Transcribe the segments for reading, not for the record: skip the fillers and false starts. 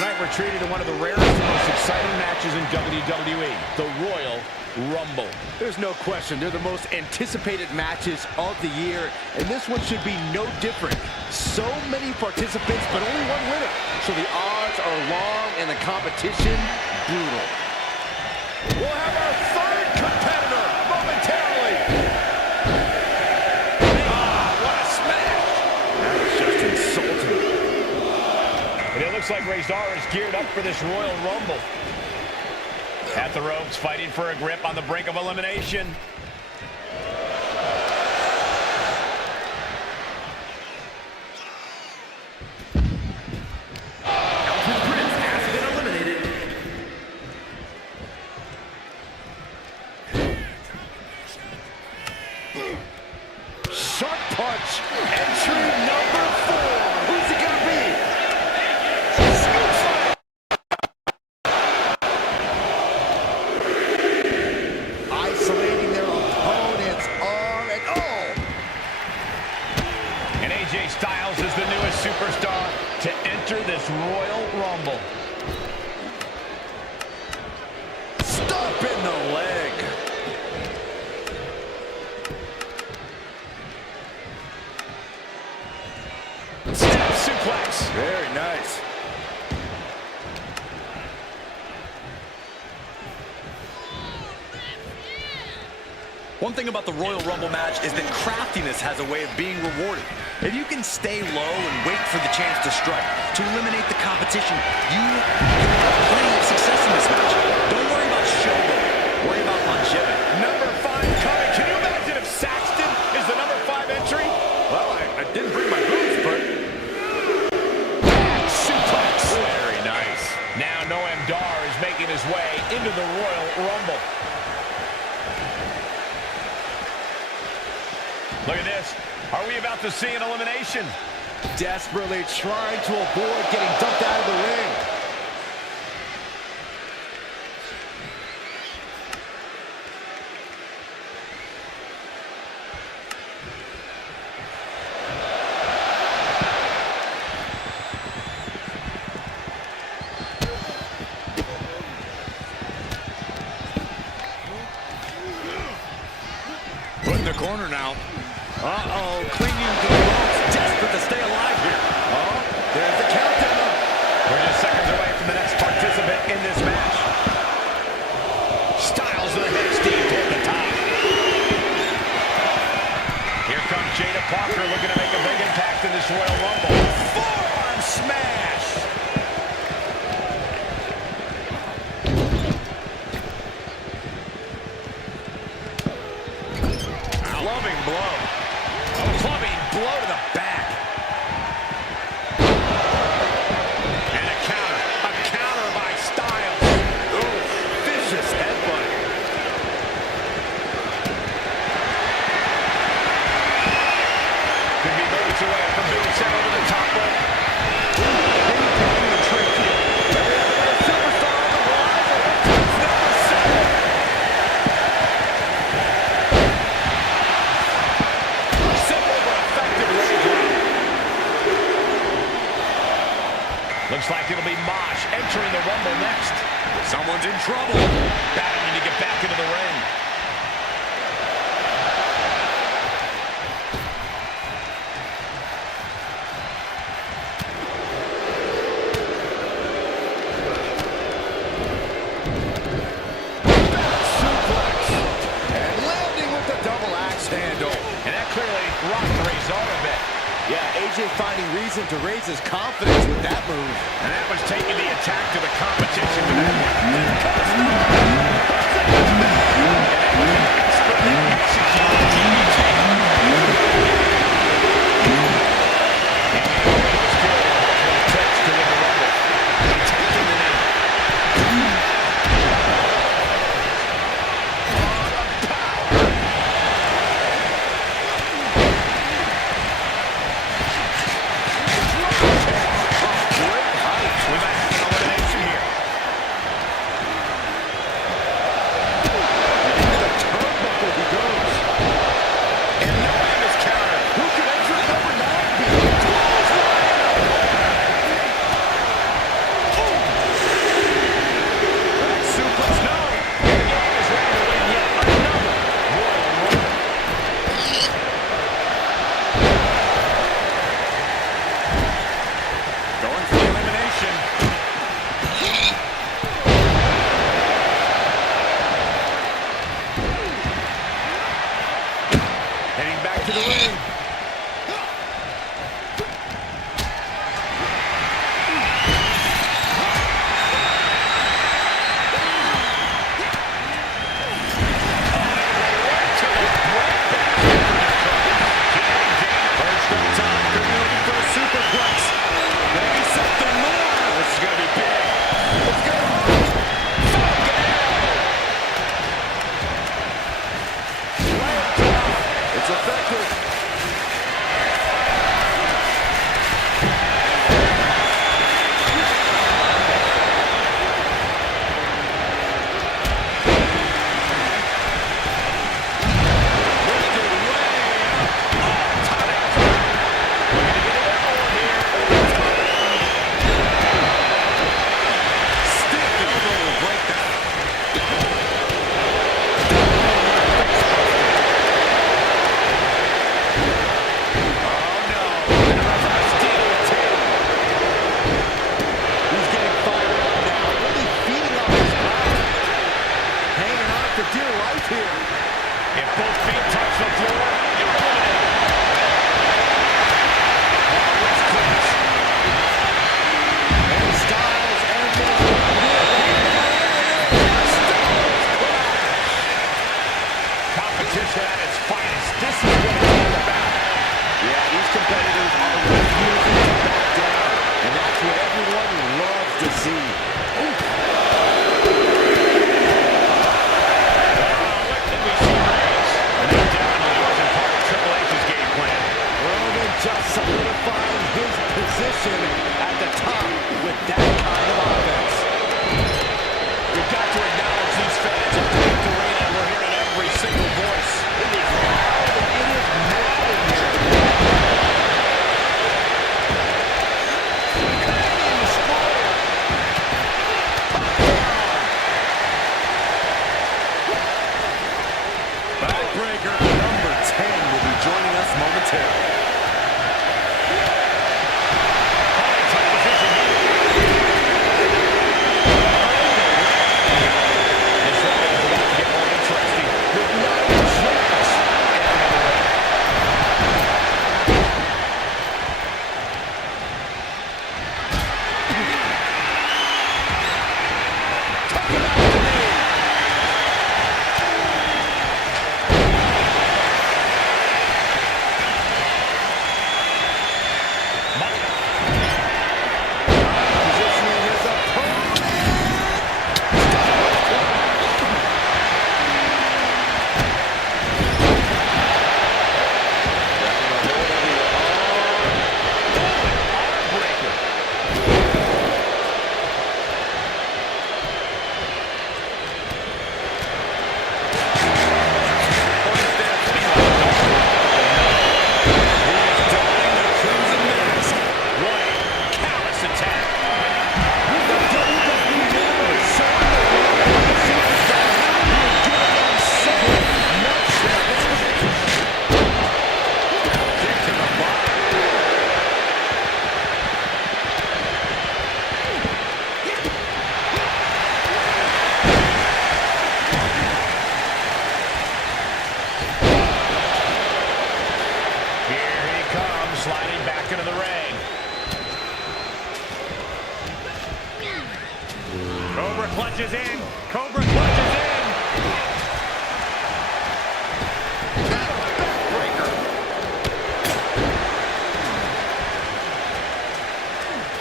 Tonight we're treated to one of the rarest and most exciting matches in WWE, the Royal Rumble. There's no question, they're the most anticipated matches of the year, and this one should be no different. So many participants, but only one winner. So the odds are long and the competition brutal. We'll have our third competitor momentarily. What a smash! That was just insulting. And it looks like Razor is geared up for this Royal Rumble. At the ropes, fighting for a grip on the brink of elimination. Sharp punch. Entry number 4. Who's it gonna be? Isolating their opponent's arm and And AJ Styles is the newest superstar to enter this Royal Rumble. Stomp in the leg. Step suplex. Very nice. One thing about the Royal Rumble match is that craftiness has a way of being rewarded. If you can stay low and wait for the chance to strike, to eliminate the competition, you have plenty of success in this match. Don't worry about showboating. Worry about longevity. Number 5 coming. Can you imagine if Saxton is the number 5 entry? Well, I didn't bring my boots, but... Suplex. Very nice. Now Noam Dar is making his way into the Royal Rumble. Look at this. Are we about to see an elimination? Desperately trying to avoid getting dumped out of the ring. Put in the corner now. Uh-oh, clinging to the ropes, desperate to stay alive here. Oh, there's the countdown. We're just seconds away from the next participant in this match. Styles with a head steam toward the top. Here comes Jada Parker looking to make a big impact in this Royal Rumble. Forearm smash! Loving blow. Clubbing blow to the back. And a counter by Styles. Ooh, vicious headbutt. Could be moments away from being sent over the top rope. Looks like it'll be Mosh entering the Rumble next. Someone's in trouble. Battling to get back into the ring. Suplex. And landing with the double axe handle. And that clearly rocked Razor a bit. Yeah, AJ finding reason to raise his confidence with that move. And that was taking the attack to the competition. back to the ring. Clutches in. Cobra clutches in. Backbreaker.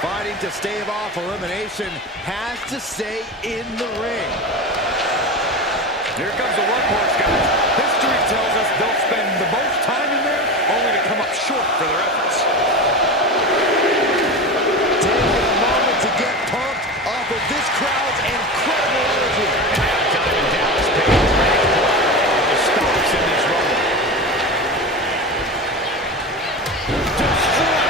Fighting to stave off elimination, has to stay in the ring. Here comes the workhorse, guys. History tells us they'll spend the most time in there only to come up short for their efforts. Taking a moment to get pumped off of this crowd's incredible energy. And halftime in Dallas pays ready to block all the stops in this rumble. Destroyer.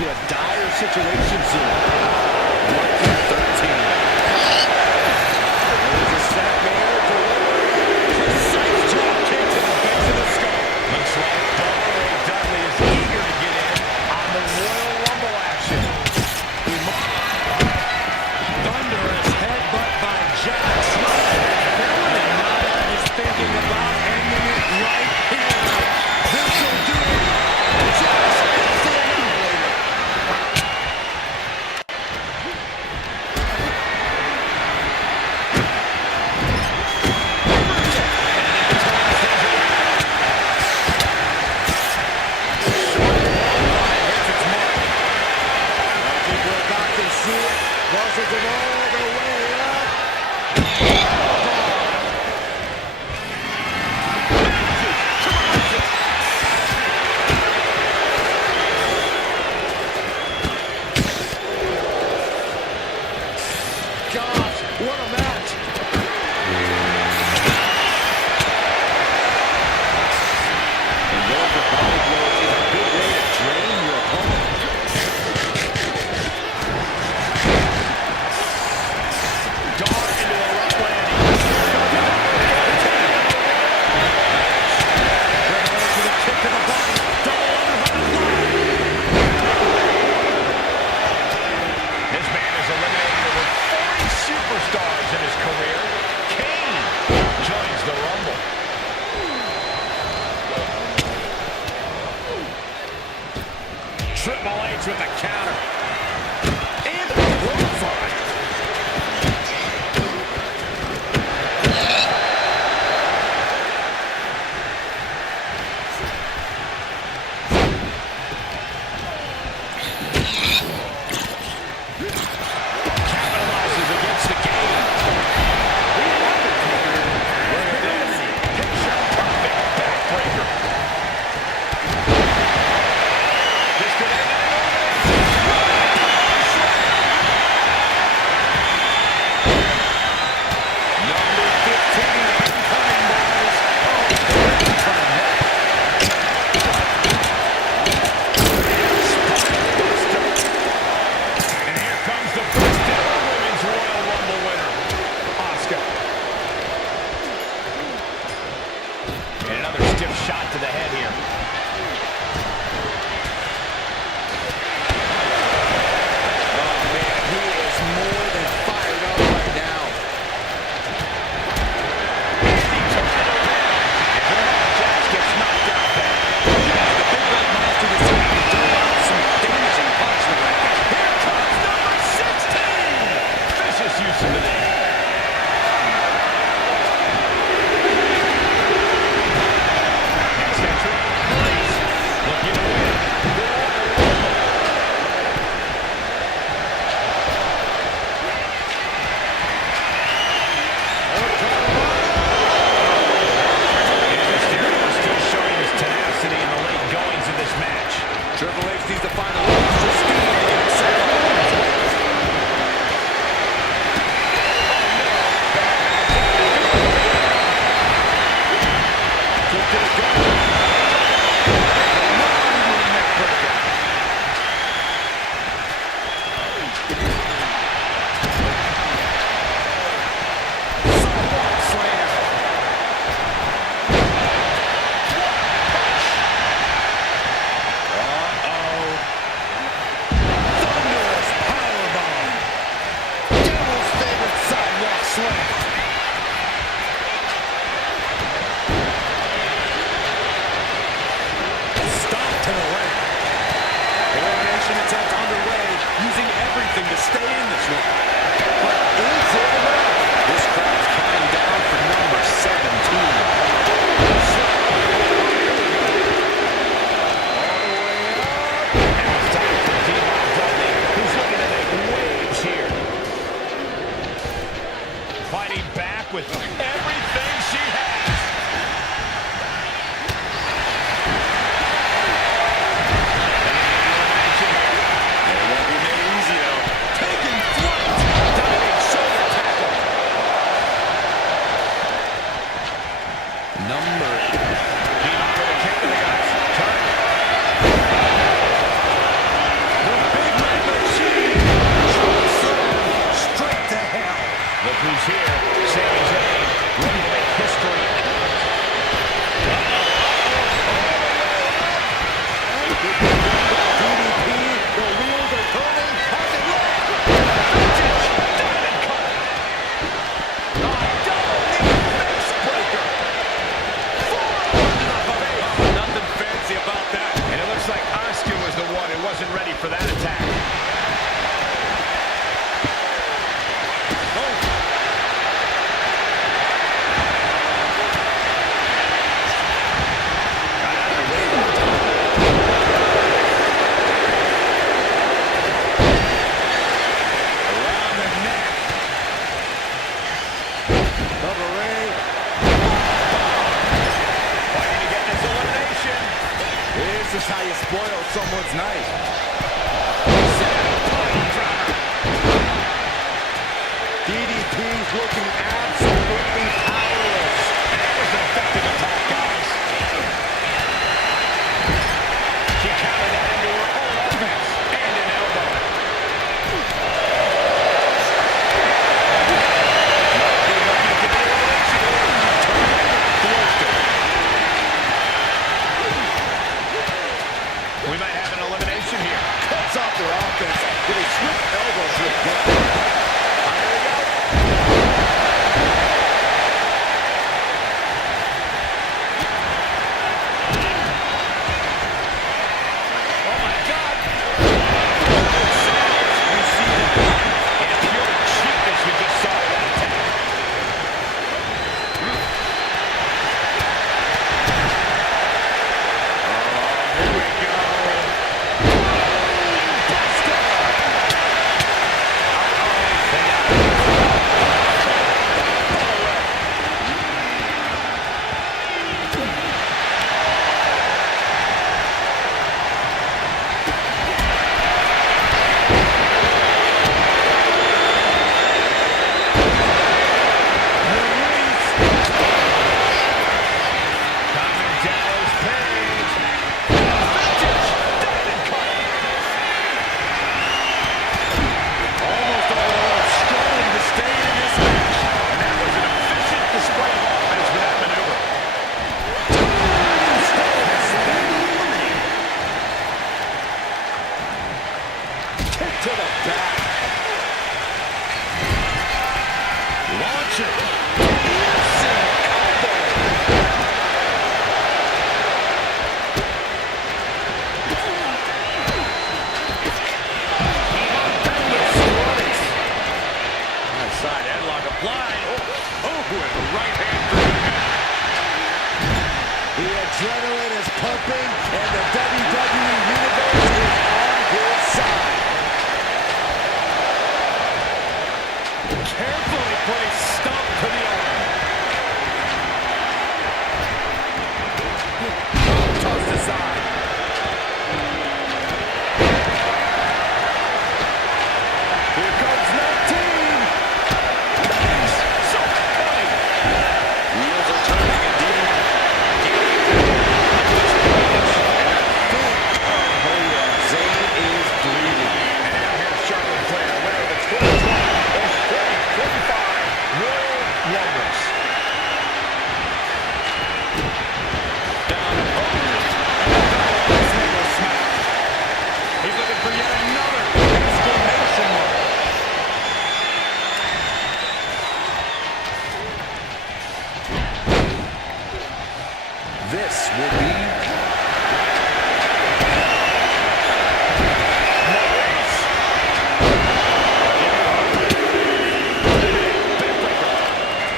into a dire situation soon. Lucky 13. There's a set man delivery. Precise drop kick to the base of the skull. Looks like Ray Dudley is eager to get in on the Royal Rumble action. Thunderous headbutt by Jax. And Nada is thinking about ending it right here. This will do it. Jax is the annihilator. I think we're about to see it. Washington all the way up. Gosh, what a match. And going for body blows is a good way to drain your opponent. Dart into a rough landing. With a kick to the body. Double underhook. This man has eliminated over 40 superstars in his career. Kane joins the Rumble. Triple H with the counter. And a clothesline. Capitalizes against the game. Look at this. Picture perfect backbreaker. This could end in an Number 15 incoming, boys. And here comes the first ever Women's Royal Rumble winner, Asuka. And another stiff shot to the head here. Oh, man, he is more than fired up right now. He took it away. And Jax gets knocked out there. The big red monster decided to deal out some damaging punishment right there. Here comes number 16. Vicious use of the name. Next entry, Maurice, looking to win the Royal Rumble. And Mysterio is still showing his tenacity in the late goings of this match. Triple H needs to find a little extra speed to get himself up on his way. Kick to the gut. One neck breaker. Sidewalk slam. Thunderous powerbomb. Devil's favorite sidewalk slam. Stop to the leg. Elimination attempt underway, using everything to stay in this one. But is it enough? This crowd's counting down for number 17. Now it's time for D-Bob Dudley, who's looking to make waves here. Fighting back with everything she has. It won't be made easy, though. Taking flight. Diving shoulder tackle. Number. D-Bob with a kick to the guts. Turn. The how you spoil someone's night. DDT's looking absolutely powerless. That was an effective attack, guys. She countered that into her own offense. And an elbow. Might be looking for the elevation. We might have an elimination here. Cuts off their offense with a swift elbow to the gut. There we go. Oh, my God. You see that? In pure cheapness, we just saw that attack. Here we go. To the back. Launch it. Piercing elbow. Nice side headlock applied. Oh, and a right hand driven. The adrenaline is pumping, and the WWE Universe is on his side. Carefully placed stomp to the arm. Tossed aside. Here comes 19. So cunning. Wheels are turning indeed. Zayn is bleeding. And now here's Charlotte Flair, winner of the 2020 and 2025 Royal Rumbles. Down and single smack. He's looking for yet another exclamation mark. This will be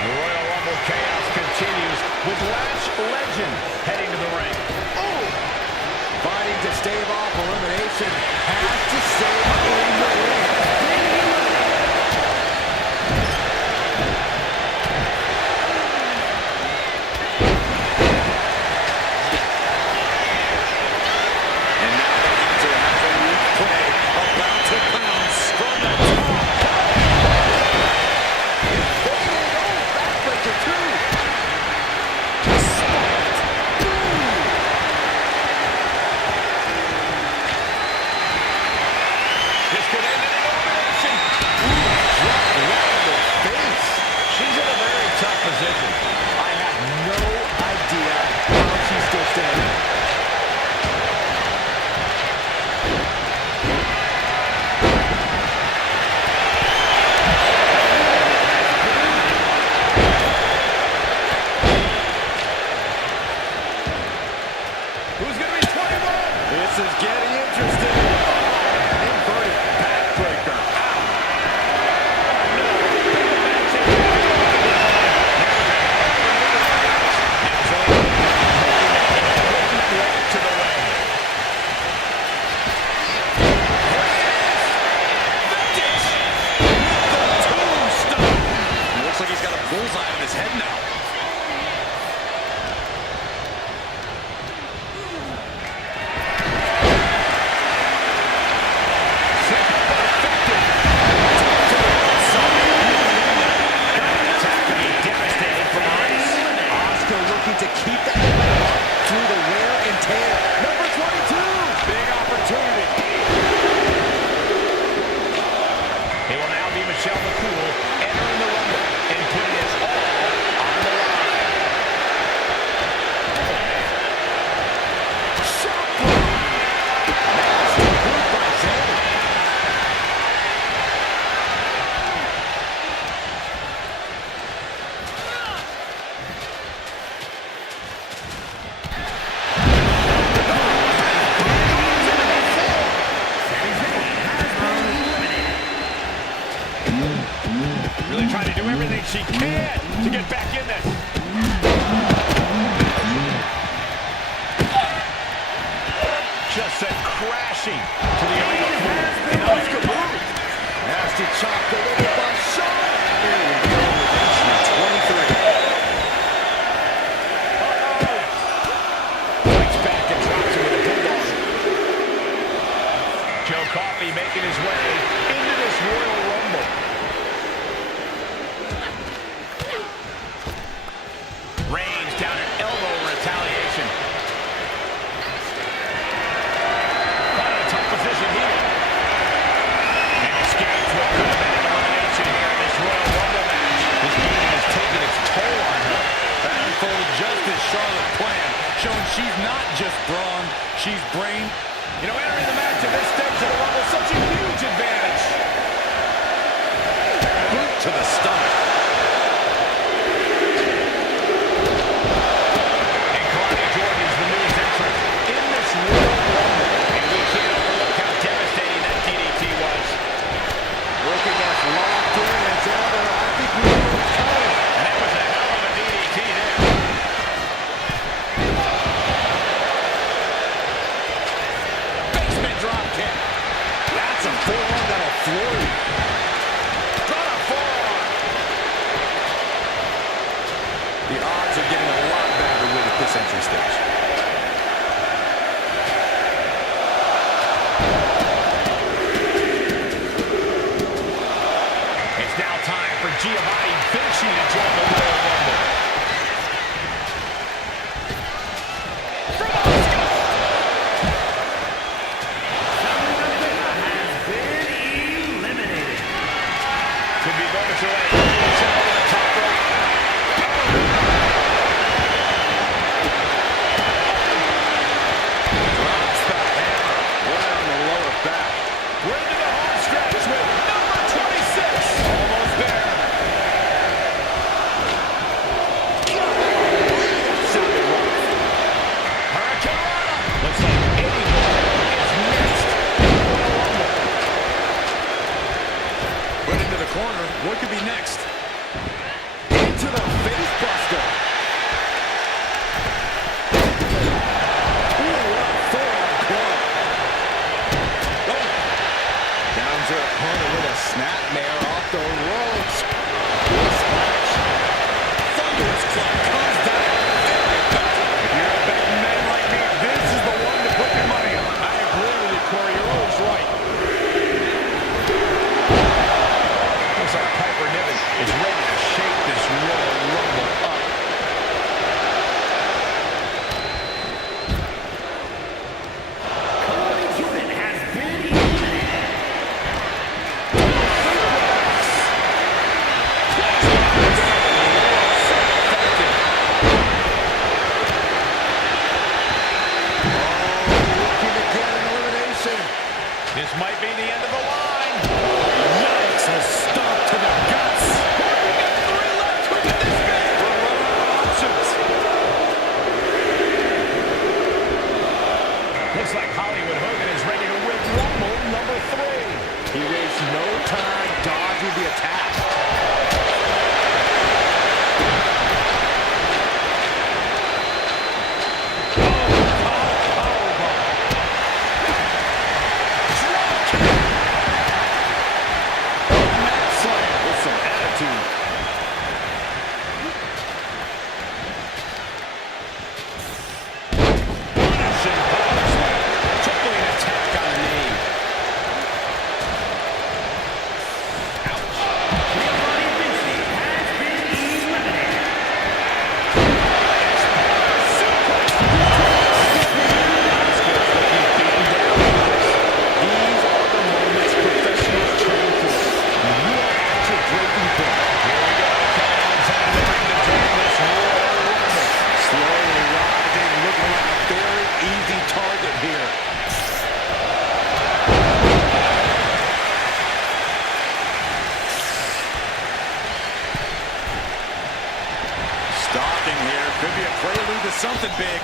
The Royal Rumble chaos continues with Lash Legend heading to the ring. fighting to stave off elimination. Has to stay in the ring. And now the Hunter has a weak play, about to pounce from the top. Backbreaker too. This could end in an elimination. Right in the face. She's in a very tough position. I have no idea how she's still standing. Who's going to be 21? This is getting interesting. Inverted backbreaker. Ow. with the attack. Stalking here. Could be a prelude to something big.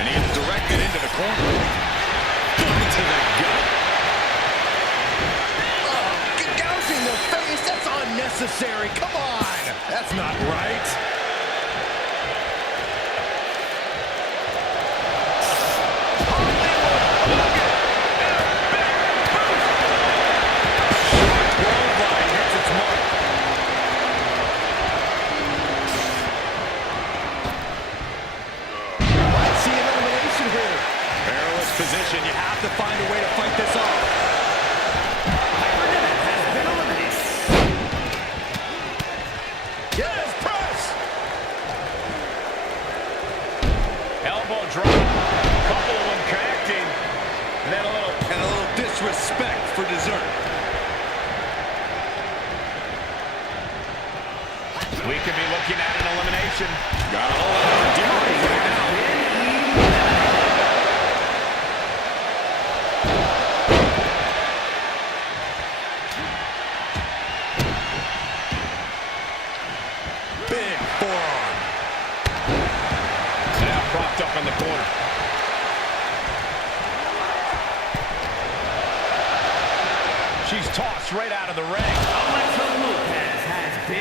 And he is directed into the corner. Into the gut. Oh, gouging the face. That's unnecessary. Come on. That's not right. Position. You have to find a way to fight this off. Has been eliminated. Yes, press. Elbow drop. Couple of them connecting. And then a little disrespect for dessert. We could be looking at an elimination. Got a hold of it right now. Big forearm. Now propped up in the corner. She's tossed right out of the ring.